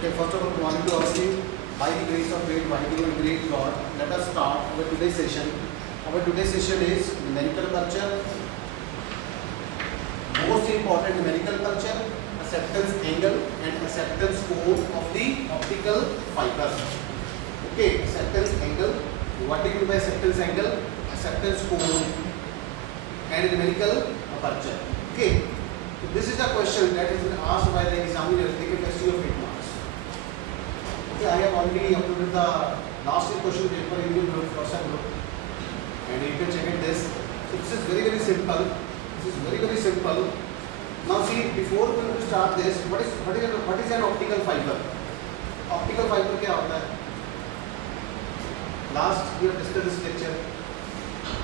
Okay, first of all, I wanted to ask you, by the grace of great, mighty and great God, let us start our today's session. Our today's session is numerical culture. Most important numerical culture, acceptance angle and acceptance cone of the optical fiber. Okay, acceptance angle. What do you mean by acceptance angle? Acceptance cone and numerical aperture. Okay, so this is the question that has been asked by the examiner. Take a test of 8 marks. Okay, I have already uploaded the last year question paper in the group, WhatsApp group, and you can check it this. So this is very simple. This is very simple. Now see, before we will start this, what is an optical fiber? Optical fiber क्या होता है? Last we have discussed this lecture.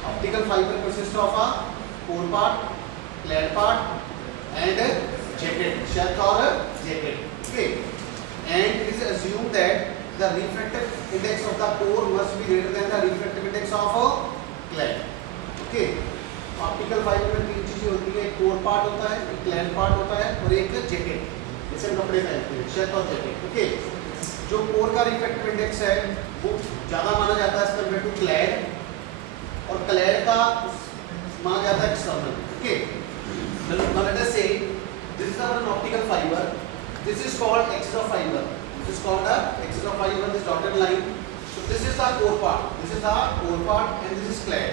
Optical fiber consists of a core part, clad part, and a jacket, sheath or a jacket. Okay, and it is assumed that the refractive index of the core must be greater than the refractive index of a clad. Okay. Optical fibre में तीन चीजें होती है, एक core part होता है, एक clad part होता है और एक जैकेट, जैसे हम कपड़े पहनते हैं, शर्ट और जैकेट. ओके, जो कोर का रिफ्रैक्टिव इंडेक्स है वो ज्यादा माना जाता है कंपेयर टू क्लैड, और क्लैड का माना जाता है external. Okay, now let us say this is our optical fiber. This is called axis of fiber. This is called the axis of fiber, this dotted line. So this is the core part, this is the core part, and this is clad.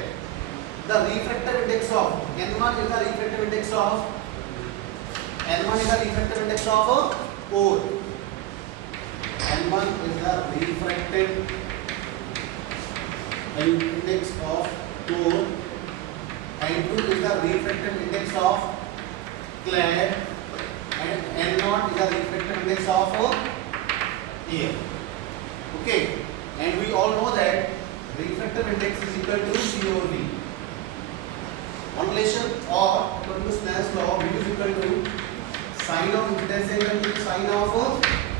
The refractive index of N1 is the refractive index of N1 is the refractive index of core. N1 is the refractive index of core, and N2 is the refractive index of clad, and N0 is the refractive index of air. Okay, and we all know that refractive index is equal to C over V. On relation or according to Snell's law, V is equal to sine of incidence angle to sine of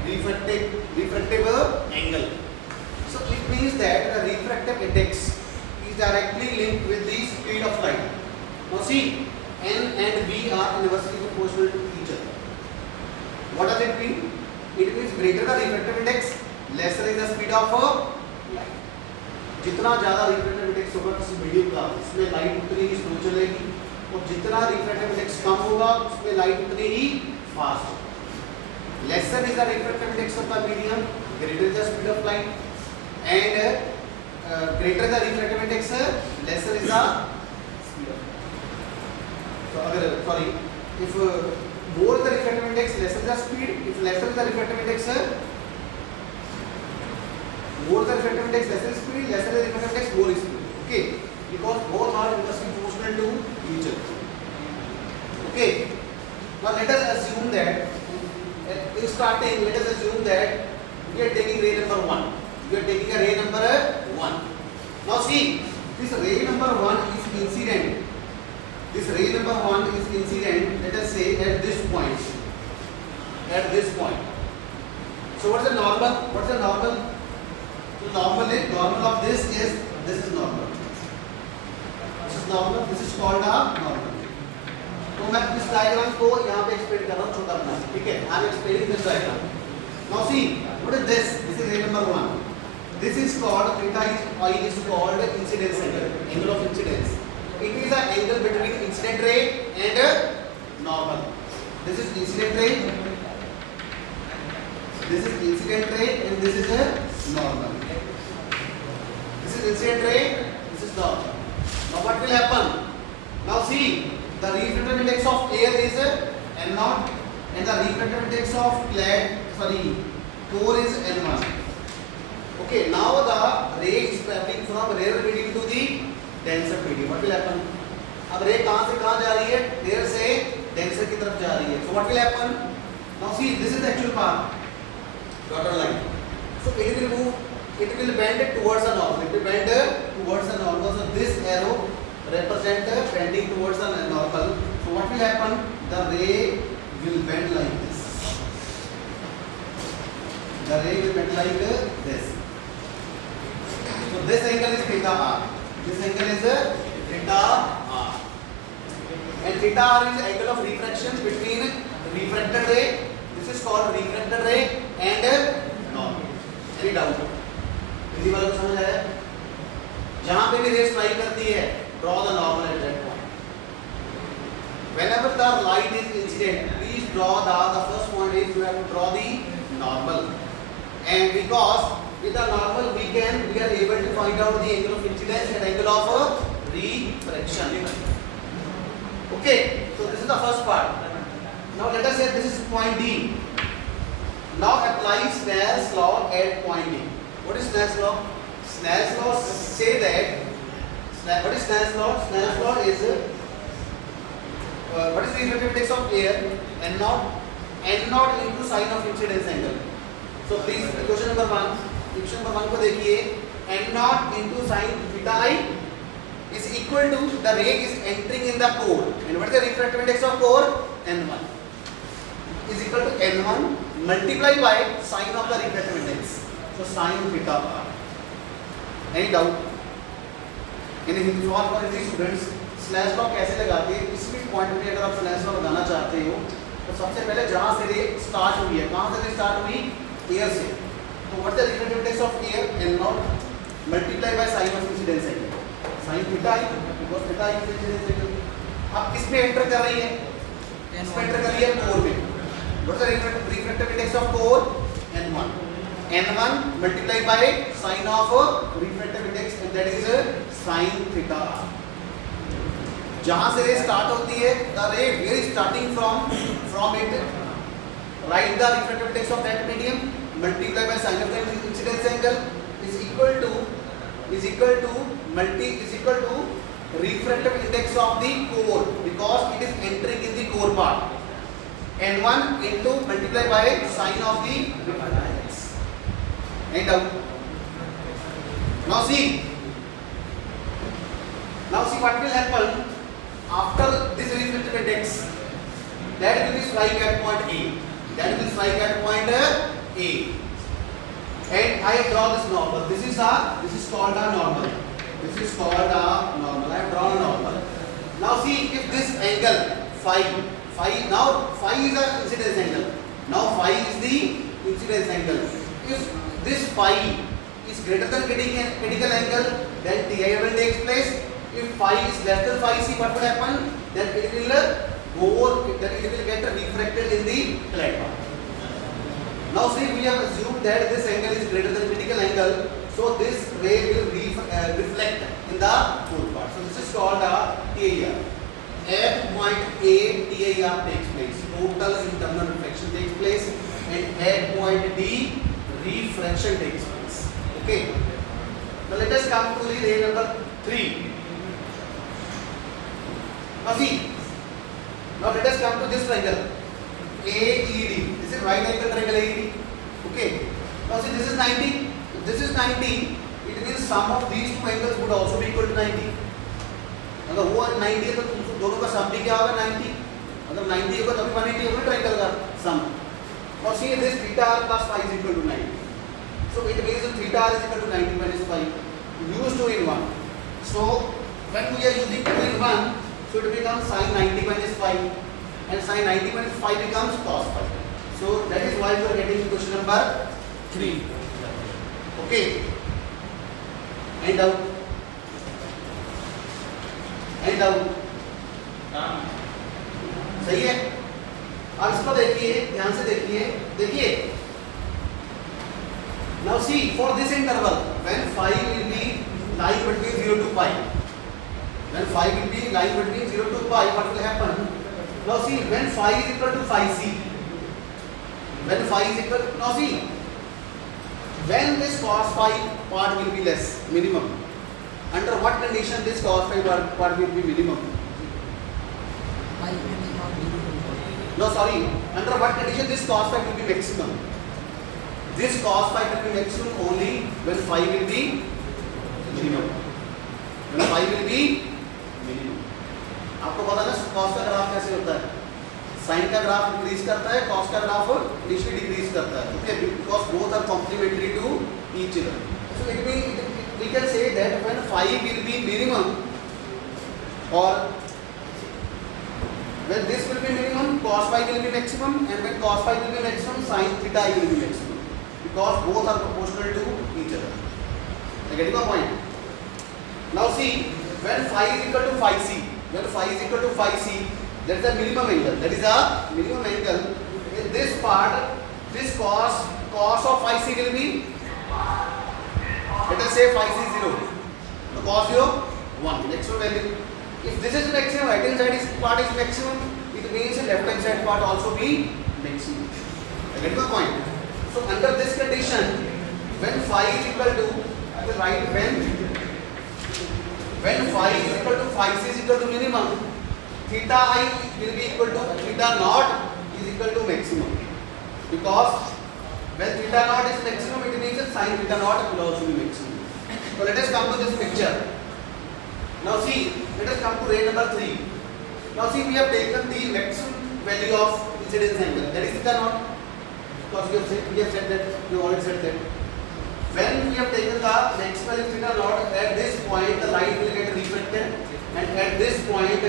refractive angle. So it means that the refractive index is directly linked with the speed of light. Now see, N and V are inversely proportional to each other. What does it mean? It means greater the refractive index, lesser is the speed of light. जितना ज़्यादा refractive index होगा किसी medium का, उसमें light उतनी ही slow चलेगी, और जितना रिफ्रैक्टिव इंडेक्स कम होगा उसमें लाइट उतनी ही फास्ट होगी. Lesser is the refractive index of the medium, greater is the speed of light, and greater the refractive index, lesser is the speed of light. तो अगर sorry, if more the refractive index, lesser the speed, if lesser the refractive index, more the refractive index, lesser speed, lesser the refractive index, more speed. Okay, because both are inversely proportional to each other. Okay, now let us assume that in starting, let us assume that we are taking ray number 1. We are taking a ray number 1. Now see, this ray number 1 is incident. This ray number 1 is incident, let us say at this point. At this point. So what is the normal? What is the normal? So normal of this is normal. This is normal. This is called a normal. तो मैं इस diagram को यहाँ पे explain कर रहा हूँ, छोटा बना, ठीक है? I am explaining this diagram. Now see, what is this? This is ray number 1. This is called theta is called incidence angle, angle of incidence. It is an angle between incident ray and normal. This is incident ray. This is incident ray, and this is a normal. This is incident ray, this is normal. Now what will happen? Now see, the refractive index of air is N0, and the refractive index of core is N1. Okay, now the ray is traveling from rarer medium to the denser medium. What will happen? अब ray कहाँ से कहाँ जा रही है? rarer से denser की तरफ जा रही है. So what will happen? Now see, this is the actual path, dotted line. So it will move, it will bend towards the normal. It will bend towards the normal. So this arrow represents bending towards the normal. So what will happen? The ray will bend like this. The ray will bend like this. So this angle is theta r. This angle is theta r. And theta r is angle of refraction between refracted ray, this is called refracted ray, and normal. Any doubt? किसी वाले को समझ आया? जहां पे भी रे strike करती है, draw the normal at that point. Whenever the light is incident, please draw the first point is you have to draw the normal. And because with the normal we are able to find out the angle of incidence and angle of refraction. Okay, so this is the first part. Now let us say this is point D. Now apply Snell's law at point D. What is Snell's law? Snell's law say that what is Snell's law? Snell's law is what is the refractive index of air? N naught into sine of incidence angle. So please question number 1 को देखिए. N naught into sine theta I is equal to the ray is entering in the core. And what is the refractive index of core? N1 is equal to N1 multiplied by sine of the refractive index. So sine theta r. Any doubt? In Hindi for Hindi students, slash law कैसे लगाते हैं? इस भी point पे अगर आप slash law लगाना चाहते हो तो सबसे पहले जहां से रे स्टार्ट हुई है, कहां से रे स्टार्ट हुई? एयर से. तो what is the refractive index of air? n0 multiply by sine of incidence angle, sine theta i, because theta i is incidence angle. अब किस में एंटर कर रही है? इसमें एंटर कर रही है कोर में. What is the refractive index of core? n1 multiply by sine of refractive index and that is sine theta r. जहां से रे स्टार्ट होती है, the ray where is starting from it, right the refractive index of that medium multiply by sine of the incidence angle is equal to refractive index of the core, because it is entering in the core part. N1 into multiplied by sine of the refractive index. Any doubt? Now see what will happen after this refractive index. That will be strike at point A. And I have drawn this normal. This is called a normal. I have drawn a normal. Now see, if this angle phi is a incidence angle. Now phi is the incidence angle. If this phi is greater than critical angle, then TI will take place. If phi is less than phi, see what will happen? Then it will get refracted in the flat part. Now see, we have assumed that this angle is greater than critical angle, so this ray will reflect in the core part. So this is called a TIR. At point A, TIR takes place. Total internal reflection takes place, and at point D, refraction takes place. Okay. Now let us come to the ray number 3. Now see. Now let us come to this triangle AED. This is right angle triangle AED. Okay. Now see, this is 90. If this is 90, it means sum of these two angles would also be equal to 90. अगर वो 90 है तो दोनों का सम भी क्या होगा? 90. अगर 90 होगा तब 180 होगा ट्रायंगल का सम. और see this theta r plus phi is equal to 90. So it means theta r is equal to 90 minus phi. Use 2 in 1. So when we are using 2 in 1, so it becomes sin 90 minus phi, and sin 90 minus phi becomes cos phi. So that is why we are getting question number 3. Okay. Any doubt? सही है. अब इसको देखिए, ध्यान से देखिए. Now see, for this interval, when phi will be lying between 0 to pi. When phi will be lying between 0 to pi, what will happen? Now see, when phi is equal to phi c. Now see, when this cos phi part will be less, minimum. Under what condition this cos phi part will be minimum? No, sorry. Under what condition this cos phi will be maximum? This cos phi will be maximum only when phi will be minimum. आपको पता है cos का graph कैसे होता है? sin का graph increase करता है, cos का ग्राफ इनिशियली डिक्रीज करता है. Okay, because both are complementary to each other. So we can say that when phi will be minimum, or when this will be minimum, cos phi will be maximum, and when cos phi will be maximum, sin theta will be maximum. because both are proportional to each other. I get your point. Now see, when phi is equal to phi c, when phi is equal to phi c, that is the minimum angle. That is a minimum angle. In this part, this cos of phi c will be, let us say phi c 0. The cos your 1 maximum value. If this is maximum, right hand side part is maximum, it means left hand side part also be maximum. I get your point. So under this condition, when phi is equal to the right when phi is equal to phi c is equal to minimum, theta I will be equal to theta naught is equal to maximum. Because when theta naught is maximum, it means that sin theta naught will also be maximum. So let us come to this picture. Now see, let us come to ray number 3. Now see, we have taken the maximum value of incidence angle, that is theta naught. Because we have said that, we already said that. When we have taken the maximum value theta naught, at this point the light will get reflected, and at this point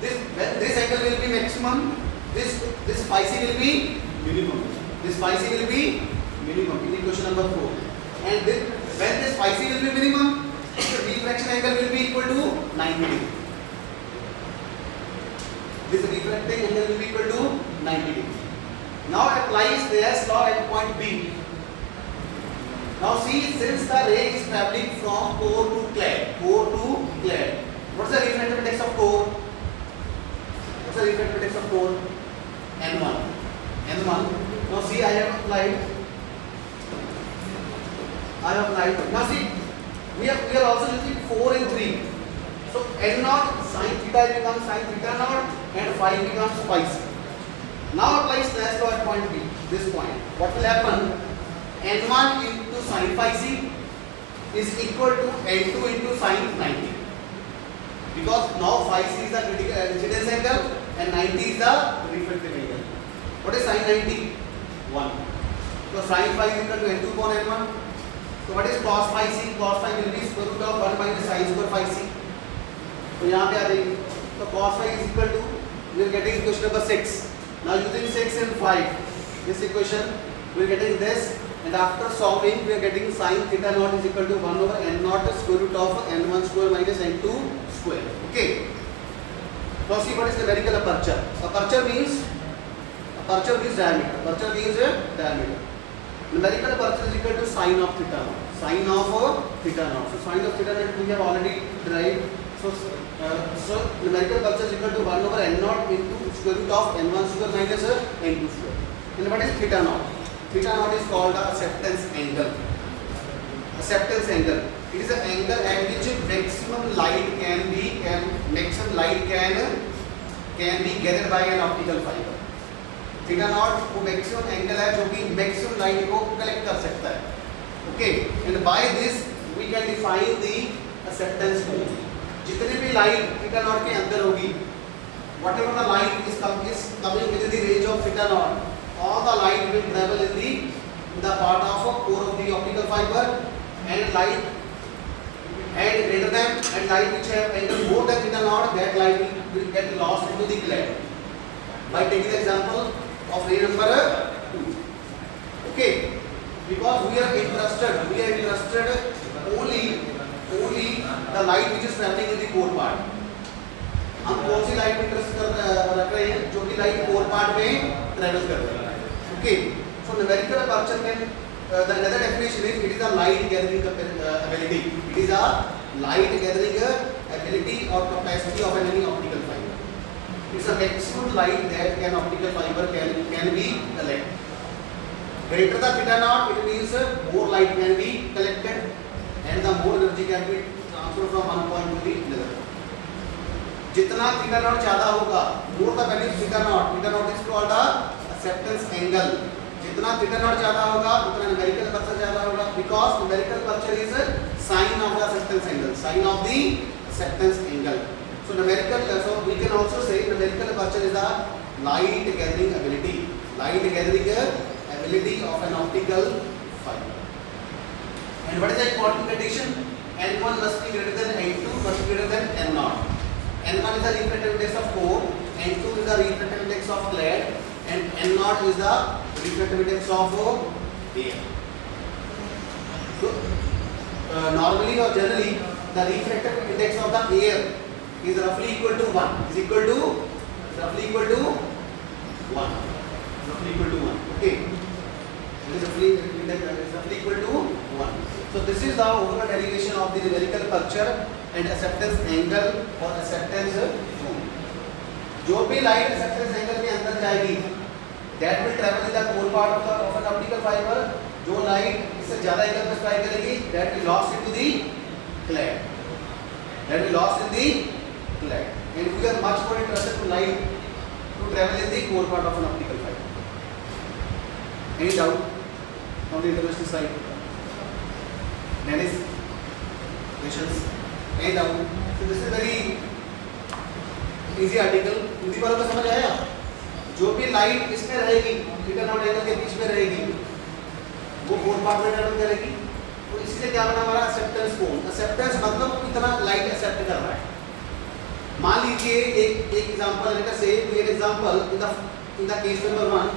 this angle will be maximum, this phi c will be minimum. This phi c will be minimum in equation number 4. And when this phi c will be minimum, the reflection angle will be equal to 90 degree. This reflecting angle will be equal to 90 degree. Now apply Snell's law at point B. Now see, since the ray is traveling from core to clad, what is the refractive index of core? What's the refractive index of core? N1. Now see, I have applied. Now see, we are also using 4 and 3. So N naught sin theta becomes sin theta naught and phi becomes phi c. Now apply Snell's law at point B, this point. What will happen? N1 into sin phi c is equal to N2 into sin 90. Because now phi c is the critical incidence angle and 90 is the refractive angle. What is sin 90? 1. So sin phi is equal to N2 upon N1. So what is cos phi c? Cos phi will be square root of 1 minus sin square phi c. So यहाँ पे आ जाएगी. So cos phi is equal to, we are getting equation number 6. Now using 6 and 5, this equation we are getting this, and after solving we are getting sin theta naught is equal to 1 over n naught square root of n1 square minus n2 square. Okay. Now see, what is numerical aperture? Aperture means diameter. Numerical aperture is equal to sine of theta naught. So sine of theta naught we have already derived. So numerical aperture is equal to 1 over n naught into square root of n1 square minus n2 square. And what is theta naught? Theta naught is called the acceptance angle. It is the angle at which maximum light can be gathered by an optical fiber. Theta naught वो maximum angle है जो कि maximum light को collect कर सकता है. Okay, and by this we can define the acceptance angle. जितनी भी लाइट थीटा नॉट के अंदर होगी, whatever the light is coming within the range of theta naught, all the light will travel in the part of core of the optical fiber, and light which have angle more than theta naught, that light will get lost into the clad. By taking the example of ray number 2. Okay, because we are interested only the light which is traveling in the core part. हम कौन सी light में interest रख रहे हैं? जो कि light core part में travel कर रही है. Okay, so numerical aperture can, the another definition is it is a light gathering ability. It is a light gathering ability or capacity of any optical fiber. It's a maximum light that an optical fiber can be collected. Greater the theta naught, it means more light can be collected and the more energy can be transferred from one point to the another. जितना theta naught ज्यादा होगा, more the value theta naught is called the acceptance angle. जितना theta naught ज्यादा होगा उतना numerical aperture ज्यादा होगा, because numerical aperture is sine of the acceptance angle, sine of the acceptance angle. So numerical, so we can also say numerical aperture is the light gathering ability of an optical fibre. And what is the important condition? n1 must be greater than n2 must be greater than n0. N1 is the refractive index of core, N2 is the refractive index of clad, and N0 is the refractive index of air. So normally or generally the refractive index of the air is roughly equal to 1. Is equal to roughly equal to 1. Roughly equal to 1. Okay. It is roughly equal to 1. So this is the overall derivation of the numerical aperture and acceptance angle or acceptance zone. जो भी light acceptance angle के अंदर जाएगी, that will travel in the core part of an optical fiber. जो light इससे ज्यादा angle पर strike करेगी, that will lost into the clad. That will lost in the clad. And we are much more interested to light to travel in the core part of an optical fiber. Any doubt from the university side? Dennis, questions? Any doubt? So this is very easy article. Hindi वालों को समझ आया? जो भी light इसमें रहेगी, theta naught angle के बीच में रहेगी, वो कोर पार्ट में ट्रैवल करेगी. तो इसी से क्या बना हमारा एक्सेप्टेंस कोण. एक्सेप्टेंस मतलब कितना लाइट एक्सेप्ट कर रहा है. मान लीजिए एक एग्जांपल, लेट अस से V an example in the case number 1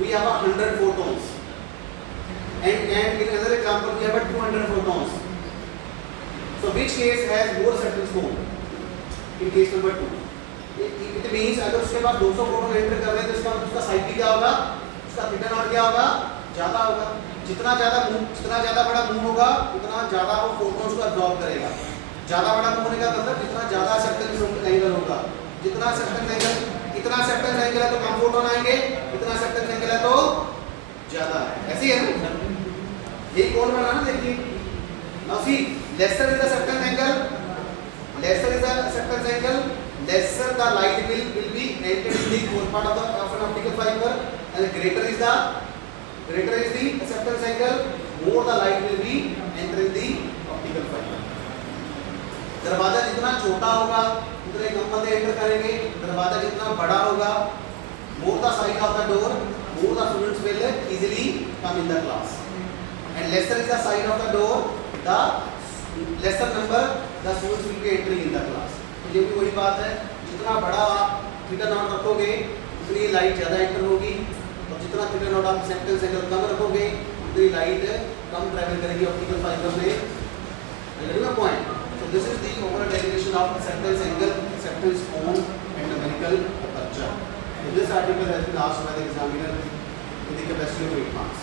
we have 100 photons and in another example we have 200 photons. So which case has more acceptance कोण? In case number 2 it means अगर उसके पास 200 photon enter कर रहे हैं तो इसका मतलब उसका साइड भी क्या होगा, उसका थीटा नॉट क्या होगा, ज्यादा होगा. जितना ज्यादा बड़ा मूव होगा उतना ज्यादा वो फोटोन्स को अब्सॉर्ब करेगा. ज्यादा बड़ा मूव होने का मतलब जितना ज्यादा एक्सेप्टेंस एंगल होगा, जितना एक्सेप्टेंस एंगल है तो कम फोटोन आएंगे, इतना एक्सेप्टेंस एंगल है तो ज्यादा है. ऐसे ही है ना, ये कोण बना ना. देखिए now see lesser is the acceptance angle, lesser the light will be entered in the core part of an optical fiber, and greater is the acceptance angle, more the light will be entering the optical fiber. दरवाजा जितना छोटा होगा उतने कम बंदे enter करेंगे. दरवाजा जितना बड़ा होगा, more the size of the door, more the students will easily come in the class. And lesser is the size of the door, the lesser number the students will be entering in the class. ये भी वही बात है, जितना बड़ा आप theta naught रखोगे उतनी लाइट ज़्यादा एंटर होगी, और जितना थीटा नॉट आप एक्सेप्टेंस एंगल कम रखोगे उतनी लाइट कम ट्रैवल करेगी ऑप्टिकल फाइबर में. Point. So this is the overall derivation of acceptance angle, acceptance कोण and numerical aperture. So this article has been asked by the examiner with the capacity of 8 marks.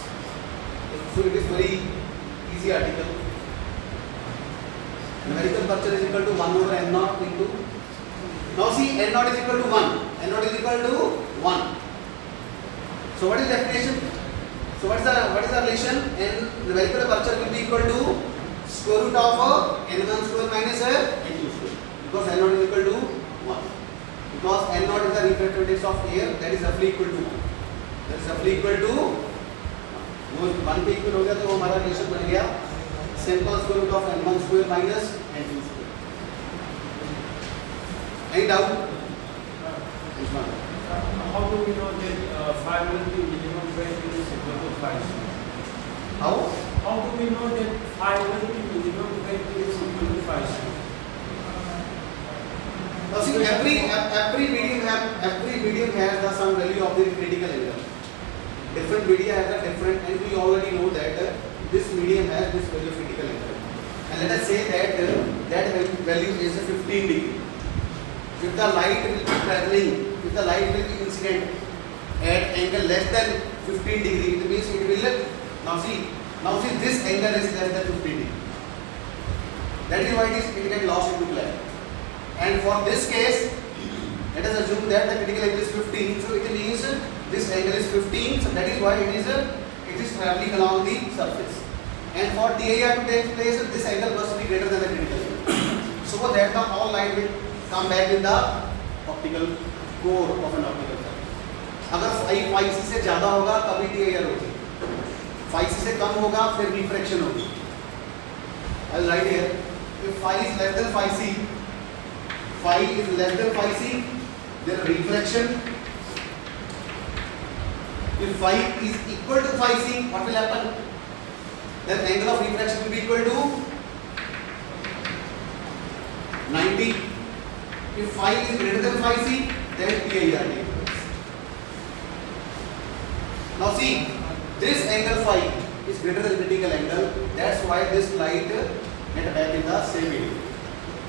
So it is very easy article. Numerical aperture is equal to 1 over n naught into. Now see, n naught is equal to 1. N naught is equal to 1. So what is the definition? So what is the relation? N numerical aperture will be equal to square root of n1 square minus n2 square. Because n naught is equal to 1. Because n naught is the refractive index of air, that is roughly equal to 1. That is roughly equal to 1. वो 1 पे equal हो गया तो हमारा relation बन गया simple square root of n1 square minus n2 square. Any doubt? How do we know that phi will be minimum value is equal to phi? How do we know that phi will be minimum value is equal to phi? Now see, every medium has the some value of the critical angle. Different media has a different, and we already know that this medium has this value of critical angle. And let us say that value is 15 degree. If the light will be traveling, if the light will be incident at angle less than 15 degree, it means it will now see this angle is less than 15 degree. That is why it gets lost into glare. And for this case, let us assume that the critical angle is 15. So it means this angle is 15. So that is why it is traveling along the surface. And for DIR to take place, this angle must be greater than the critical angle. So that the all light will come back in the optical core of an optical fiber. अगर phi से ज़्यादा होगा तभी DIR होगी. phi से कम होगा फिर refraction होगी. I'll write here. If phi is less than phi c, then refraction. If phi is equal to phi c, what will happen? Then angle of refraction will be equal to 90. If phi is greater than phi c, then PIR takes. Now see, this angle phi is greater than critical angle. That's why this light get back in the same medium.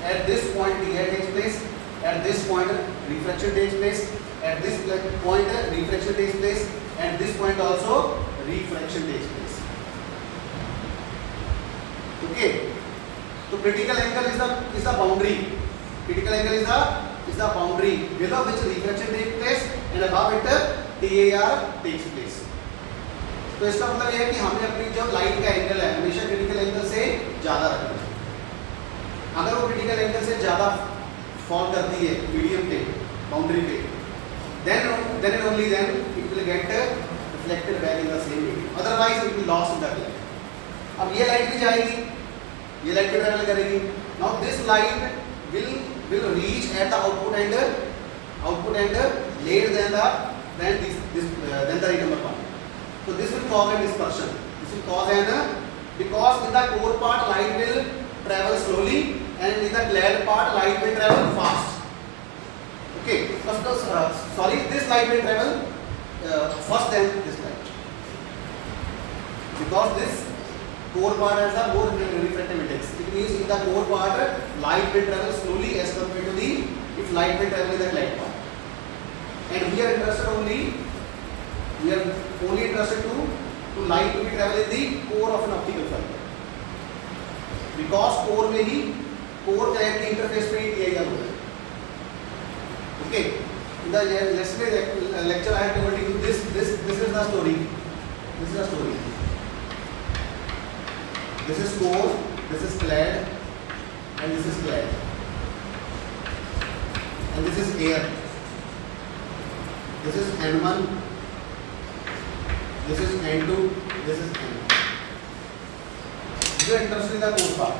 At this point TI takes place. At this point refraction takes place. At this point refraction takes place. At this point also refraction takes place. Okay. So critical angle is the boundary. Critical angle is the boundary below which refraction takes place and above it TAR takes place. तो इसका मतलब यह है कि हमें अपनी जो light का एंगल है हमेशा क्रिटिकल एंगल से ज़्यादा रखना है. अगर वो क्रिटिकल एंगल से ज़्यादा फॉल करती है मीडियम पे बाउंड्री पे then and only then it will get reflected back in the same medium. Otherwise it will lost in the glare. अब ये लाइट भी जाएगी, ये लाइट भी ट्रैवल करेगी. Now this light will reach at the output end later than the retinal part. So this will cause a dispersion. This will cause because in the core part light will travel slowly and in the glare part light will travel fast. Okay, this light will travel first than this light because this core part has a more refractive index. It means in the core part light will travel slowly as compared to the if light will travel in the glare part. And we are only interested to light to be travel in the core of an optical fiber because core में ही core का एक interface पे ही TIR होता है. Okay, in the yesterday lecture I have told you this is the story. This is the story. This is core, this is clad, and this is clad, and this is air. This is N1, this is N2, this is N1. You are interested in the core part.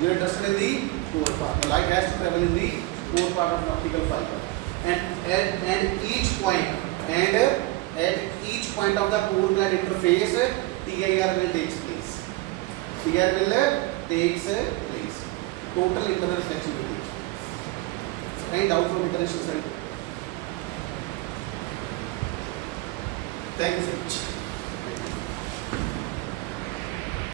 You are interested in the core part. The light has to travel in the core part of an optical fiber. And at each point of the core clad interface, TIR will take place. TIR will takes place. Total internal reflection will take place. Any doubt from international side? Thank you so much.